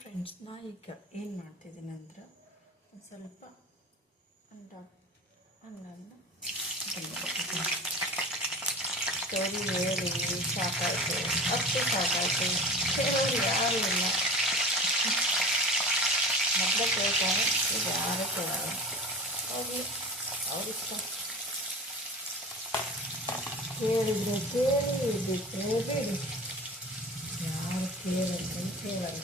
Friends, ನಾ ಈಗ ಏನು ಮಾಡ್ತಿದ್ದೀನಿ ಅಂದ್ರೆ ಒಂದು ಸ್ವಲ್ಪ ಅನ್ನನ ಸ್ಟೋರಿ ಹೇಳಿ ಸಾಕಾಯಿತು, ಅಷ್ಟು ಸಾಕಾಯಿತು. ಕೇಳೋರು ಯಾರು ಇಲ್ಲ. ಮೊದಲೇ ಕೇಳ್ತಾರೆ, ಈಗ ಯಾರು ಕೇಳಲ್ಲ. ಅವ್ರಿಷ್ಟ. ಕೇಳಿದರೆ ಕೇಳಿ, ಬಿಟ್ಟರೆ ಬಿಡಿ. ಯಾರು ಕೇಳಿದ್ರೆ ಕೇಳಲ್ಲ.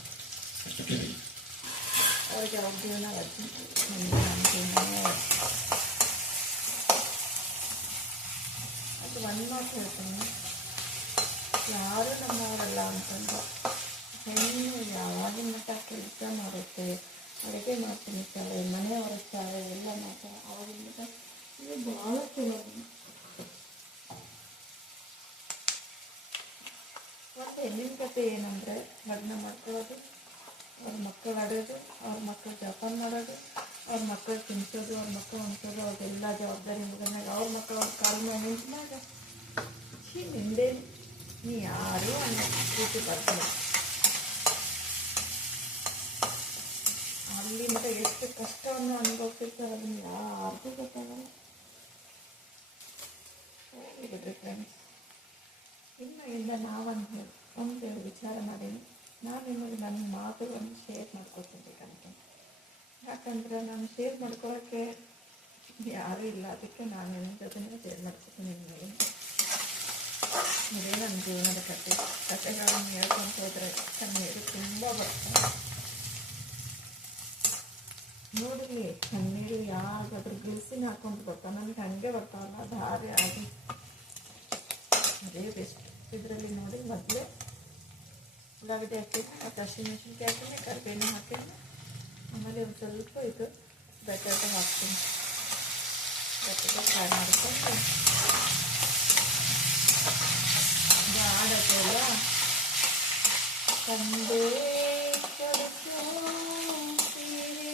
ಅವ್ರಿಗೆ ಅವ್ರ ಜೀವನ ಬರ್ತೀನಿ, ನಮ್ಮ ಜೀವನನೇ ಅದು ಒಂದು ಮಾತು ಹೇಳ್ತೀನಿ, ಯಾರು ನಮ್ಮವರಲ್ಲ ಅಂತಂದು. ಹೆಣ್ಣು ಯಾವಾಗಿನ ಮಟ್ಟ ಕೆಲಸ ಮಾಡುತ್ತೆ, ಅಡುಗೆ ಮಾಡ್ತಿರ್ತಾರೆ, ಮನೆ ಹೊರಸ್ತಾರೆ, ಎಲ್ಲ ಮಾಡ್ತಾರೆ, ಆವಾಗಿನ ಮಟ್ಟ ಇದು ಭಾಳ ಚಲೋ. ಮತ್ತು ಹೆಣ್ಣಿನ ಕತೆ ಏನಂದರೆ, ಲಗ್ನ ಮಾಡ್ಕೊಳ್ಳೋದು, ಅವ್ರ ಮಕ್ಕಳು ಆಡೋದು, ಅವ್ರ ಮಕ್ಕಳು ಜಪಾನ್ ಮಾಡೋದು, ಅವ್ರ ಮಕ್ಕಳು ತಿನ್ಸೋದು, ಅವ್ರ ಮಕ್ಕಳು ಹೊಂಚೋದು, ಅವ್ರಿಗೆಲ್ಲ ಜವಾಬ್ದಾರಿ ಮುಗಿದ್ಮೇಲೆ ಅವ್ರ ಮಕ್ಕಳು ಅವ್ರ ಕಾಲ ಮೇಲೆ ನಿಂತಾಗ ನಿಂದೆ ನೀ ಯಾರೂ ಅನ್ನೋ ರೀತಿ ಬರ್ತಾರೆ. ಅಲ್ಲಿ ಮಟ್ಟ ಎಷ್ಟು ಕಷ್ಟವನ್ನು ಅನುಭವಿಸಿರ್ತಾರೆ ಅದನ್ನು ಯಾರಿಗೂ ಗೊತ್ತಾಗಲ್ಲ. ಹೋಗಿಬಿಡ್ರಿ ಫ್ರೆಂಡ್ಸ್. ಇನ್ನು ನಾವೊಂದು ವಿಚಾರ ಮಾಡೀನಿ. ನಾನು ನಿಮಗೆ ನನ್ನ ಮಾತುಗಳನ್ನು ಶೇರ್ ಮಾಡ್ಕೊತಿರ್ಬೇಕಂತ. ಯಾಕಂದ್ರೆ ನಾನು ಶೇರ್ ಮಾಡ್ಕೊಳ್ಳೋಕ್ಕೆ ಯಾರೂ ಇಲ್ಲ, ಅದಕ್ಕೆ ನಾನು ನಿಮ್ಮ ಜೊತೆನೇ ಶೇರ್ ಮಾಡ್ಕೊತೀನಿ. ಇದೇ ನನ್ನ ಜೀವನದ ಕಥೆಗಳನ್ನು ಹೇಳ್ಕೊಂಡು ಹೋದರೆ ಕಣ್ಣೀರು ತುಂಬ ಬರ್ತವೆ. ನೋಡಿರಿ, ಕಣ್ಣೀರು ಯಾವ್ದಾದ್ರು ಗ್ಲಿಸಿನ ಹಾಕೊಂಡು ಬರ್ತಾ ನನಗೆ ಹಂಗೆ ಬರ್ತಾವಲ್ಲ, ಧಾರೆ ಆಗಿ ಅದೇ ಬೆಸ್ಟ್. ಇದರಲ್ಲಿ ನೋಡಿ, ಮೊದಲೇ ಉಳ್ಳಾಗಡ್ಡೆ ಹಾಕಿದ್ದೀನಿ, ಮತ್ತು ಹಸಿಮೆಣಸಿನ್ಕಾಯಿ ಹಾಕಿದ್ದೀನಿ, ಕರಿಬೇವು ಹಾಕಿದ್ದೀನಿ, ಆಮೇಲೆ ಒಂದು ಸ್ವಲ್ಪ ಇದು ಬಟಾಟೆ ಹಾಕ್ತೀನಿ. ಬಟಾಟೆ ಫ್ರೈ ಮಾಡ್ಕೊಂಡು ಆಡೋಕ್ಕೆಲ್ಲ ತಂದೆ ಕೊಡುಸು ಸೀರೆ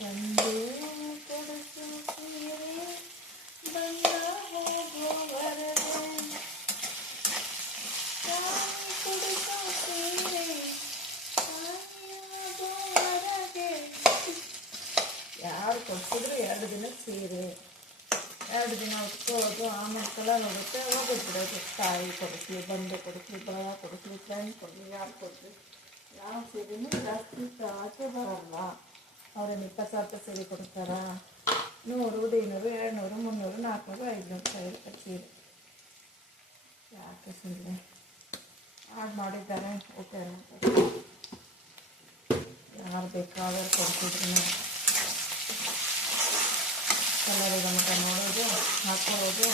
ಬಂದು ಕೊಡುಸು ಸೀರೆ ಬಂದ ಹೋಗುವರದೆ ತಾಯಿ ಕೊಡುಸು ಸೀರೆ ತಾಯಿಯಾಗುವರಗೆ. ಯಾರು ಕೊಡ್ಸಿದ್ರು 2 ದಿನಕ್ಕೆ ಸೀರೆ, 2 ದಿನ ಉಟ್ಕೊಳ್ಳೋದು, ಆಮೇಲೆ ಕಲರ್ ಹೋಗುತ್ತೆ, ಹೋಗಿಬಿಡೋದು. ತಾಯಿ ಕೊಡಿಸ್ಲಿ, ಬಂದು ಕೊಡಿಸ್ಲಿ, ಬಳ ಕೊಡಿಸ್ಲಿ, ಫ್ರೆಂಡ್ ಕೊಡಲಿ, ಯಾರು ಕೊಡಲಿ, ಯಾವ ಸೀರೆನೂ ಜಾಸ್ತಿ ಆಚೆ ಬರಲ್ಲ. ಅವ್ರೇನು 20,000 ಸೀರೆ ಕೊಡ್ತಾರ? 100, 200, 200, 300, 400, 500 ರೂಪಾಯಿ ಸೀರೆ. ಯಾಕೆ ಸೀರೆ ಆಡ್ ಮಾಡಿದ್ದಾರೆ, ಓಕೆ. ಯಾರು ಬೇಕಾದರೂ ಕೊಡ್ತಿದ್ರು. ಕಲರ್ ಇರೋ ಮಟ್ಟ ನೋಡೋದು, ಹಾಕೊಳ್ಳೋದು,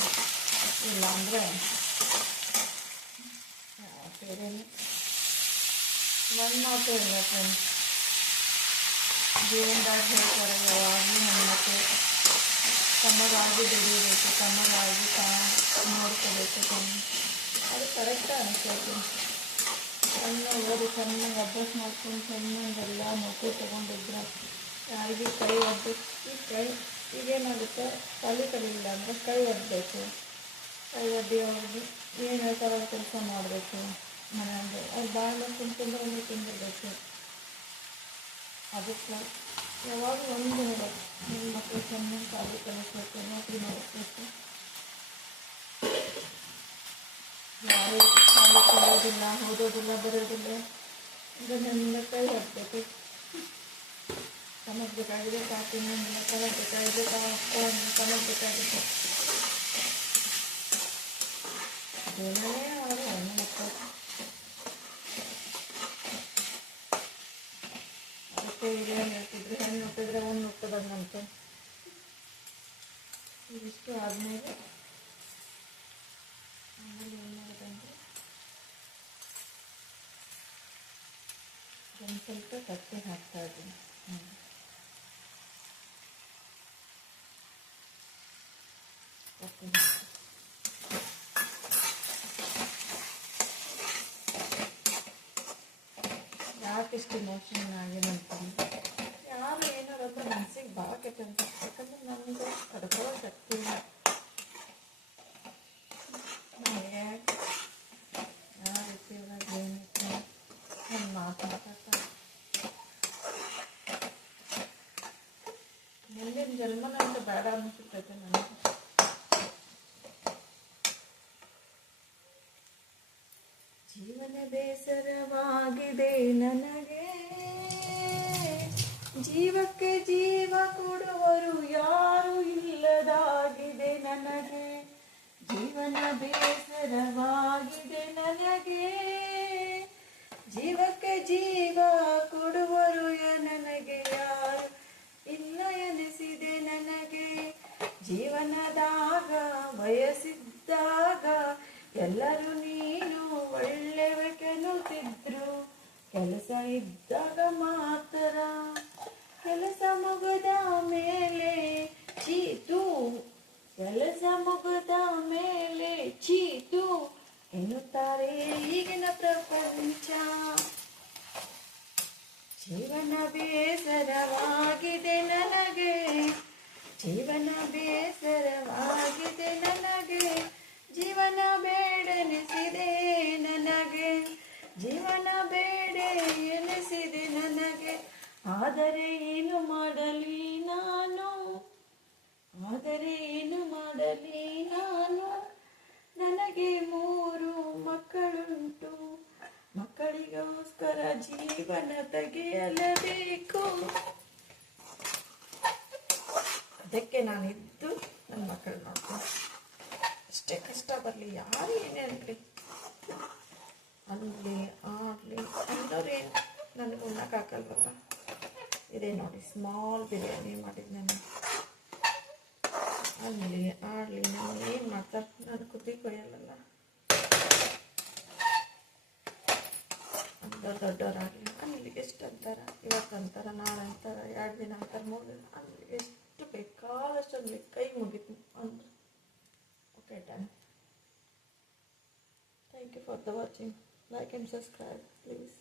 ಇಲ್ಲ ಅಂದರೆ ಸೀರೆನೇ. ಒಂದು ಮಾತು ಇಲ್ಲ ಫ್ರೆಂಡ್ಸ್, ಜೀವನದಾಗ ಹೇಳ್ತಾರೆ ಯಾವಾಗಲೂ ಹೆಣ್ಮಕ್ಳು ತಮ್ಮಗಾಗಿ ದುಡಿಬೇಕು, ತಮ್ಮಗಾಗಿ ನೋಡ್ಕೋಬೇಕು. ಅದು ಕರೆಕ್ಟ್ ಅನಿಸ್ತೈತಿ. ಸಣ್ಣ ಓದಿ ಚೆನ್ನಾಗಿ ಅಭ್ಯಾಸ ಮಾಡ್ಕೊಂಡು ಚೆನ್ನಾಗೆಲ್ಲ ನೌಕರಿ ತೊಗೊಂಡಿದ್ರೆ ಯಾರಿಗೂ ಕೈ ಒಡ್ಬೇಕು. ಈಗೇನಾಗುತ್ತೆ, ಕಲಿಲ್ಲ ಅಂದರೆ ಕೈ ಒಡ್ಬೇಕು. ಕೈ ಒಡ್ಡಿ ಅವ್ರಿಗೆ ಏನು ಹೇಳ್ತಾರೋ ಕೆಲಸ ಮಾಡಬೇಕು. ಮನೆಯಲ್ಲಿ ಅವ್ರು ಬಾಳೆ ತಿಂತಿದ್ರೆ ಒಂದು ತಿಂದಿರಬೇಕು. ಅದಕ್ಕೆ ಯಾವಾಗ ಒಂದು ನೋಡೋದು, ನಿಮ್ಮ ಮಕ್ಕಳು ಚೆನ್ನಾಗಿ ಸಾಲಿ ಕಲಿಸ್ಬೇಕು, ನೌಕರಿ ಮಾಡಿಸ್ಬೇಕು. ಯಾರು ಸಾಲಿ ಕಲಿಯೋದಿಲ್ಲ, ಓದೋದಿಲ್ಲ, ಬರೋದಿಲ್ಲ, ಇದನ್ನೆಲ್ಲ ಕೈ ಒಡ್ಬೇಕು. ತಮಗೆ ಬೇಕಾಗಿದೆ ಕಾಪಿನಿಂದ, ತಮಗೆ ಬೇಕಾಗಿದೆ ತಮಗೆ ಬೇಕಾಗಿದೆ ಅದೇನೇ ಅವರು ಹೆಣ್ಣು ಮಕ್ಕಳು. ಅದಕ್ಕೆ ಇದೇನು ಹೇಳ್ತಿದ್ರು, ಹೆಣ್ಣು ಹುಟ್ಟಿದ್ರೆ ಒಂದು ಹುಟ್ಟದಂಗಂತ. ಇದಿಷ್ಟು ಆದಮೇಲೆ ಆಮೇಲೆ ಏನು ಮಾಡೋದಂದರೆ ಒಂದು ಸ್ವಲ್ಪ ಕತ್ತೆ ಹಾಕ್ತಾ ಇದ್ದೀನಿ. ಯಾಕಿಷ್ಟು ಇಮೋಷನಲ್ ಆಗಿದಂತಂದ್ರೆ, ಯಾರು ಏನಾರ ಮನಸ್ಸಿಗೆ ಭಾಳ ಕೆಟ್ಟ ಅನ್ಸುತ್ತೆ. ಯಾಕಂದ್ರೆ ನಮಗೆ ತಡ್ಕೊಳ್ಳೋ ಶಕ್ತಿ ಇಲ್ಲ. ಜೀವನ ಬೇಸರವಾಗಿದೆ ನನಗೆ, ಜೀವಕ್ಕೆ ಜೀವ ಕೊಡುವರು ಯಾರು ಇಲ್ಲದಾಗಿದೆ ನನಗೆ. ಜೀವನ ಬೇಸರವಾಗಿದೆ ನನಗೆ, ಜೀವಕ್ಕೆ ಜೀವ ಕೊಡುವರು ನನಗೆ ಯಾರು ಇಲ್ಲ ಎನಿಸಿದೆ ನನಗೆ. ಜೀವನದಾಗ ಬಯಸಿದ್ದಾಗ ಎಲ್ಲರೂ ನೀನು ಒಳ್ಳೆಯವೆನ್ನುತ್ತಿದ್ರು, ಕೆಲಸ ಇದ್ದಾಗ ಮಾತ್ರ ಕೆಲಸ ಮುಗಿದ ಮೇಲೆ ಚೀತು, ಕೆಲಸ ಮುಗಿದ ಮೇಲೆ ಚೀತು ಎನ್ನುತ್ತಾರೆ ಈಗಿನ ಪ್ರಪಂಚ. ಜೀವನ ಬೇಸರವಾಗಿದೆ ನನಗೆ, ಜೀವನ ಬೇಸರವಾಗಿದೆ ನನಗೆ, ಜೀವನ ಬೇಡೆನಿಸಿದೆ ನನಗೆ, ಜೀವನ ಬೇಡೆ ಎನಿಸಿದೆ ನನಗೆ. ಆದರೆ ಏನು ಮಾಡಲಿ ನಾನು, ಆದರೆ ಏನು ಮಾಡಲಿ ನಾನು, ನನಗೆ 3 ಮಕ್ಕಳುಂಟು, ಮಕ್ಕಳಿಗೋಸ್ಕರ ಜೀವನ ತೆಗೆಯಲೇಬೇಕು. ಅದಕ್ಕೆ ನಾನಿದ್ದು ನನ್ನ ಮಕ್ಕಳು ನೋಡ್ತೀನಿ. ಅಷ್ಟೇ ಕಷ್ಟ ಬರಲಿ, ಯಾರು ಏನೇ ಅನ್ಲಿ ಆಗಲಿ ಅನ್ನೋರೇನು ನನಗೆ ಉಣ್ಣಕ್ಕಾಗಲ್ವಲ್ಲ. ಇದೇ ನೋಡಿ ಸ್ಮಾಲ್ ಬಿರಿಯಾನಿ ಮಾಡಿದ್ದು ನಾನು. ಆಡಲಿ ನಾನು ಏನು ಮಾಡ್ತಾರೆ, ನಾನು ಕುದ್ದಿ ಕೊಯ್ಯಲ್ಲ. ದೊಡ್ಡವರಾಗಲಿ ಅಲ್ಲಿ ಎಷ್ಟು ಅಂತಾರೆ, ಇವತ್ತು ಅಂತಾರೆ, ನಾಳೆ ಅಂತಾರೆ, 2 ದಿನ ಅಂತಾರೆ, 3 ದಿನ ಅಲ್ಲಿ ಎಷ್ಟು ಬೇಕಾದಷ್ಟು ಅಲ್ಲಿ ಕೈ ಮುಗಿತು ಅಂದ್ರೆ. Okay done. Thank you for the watching. Like and subscribe please.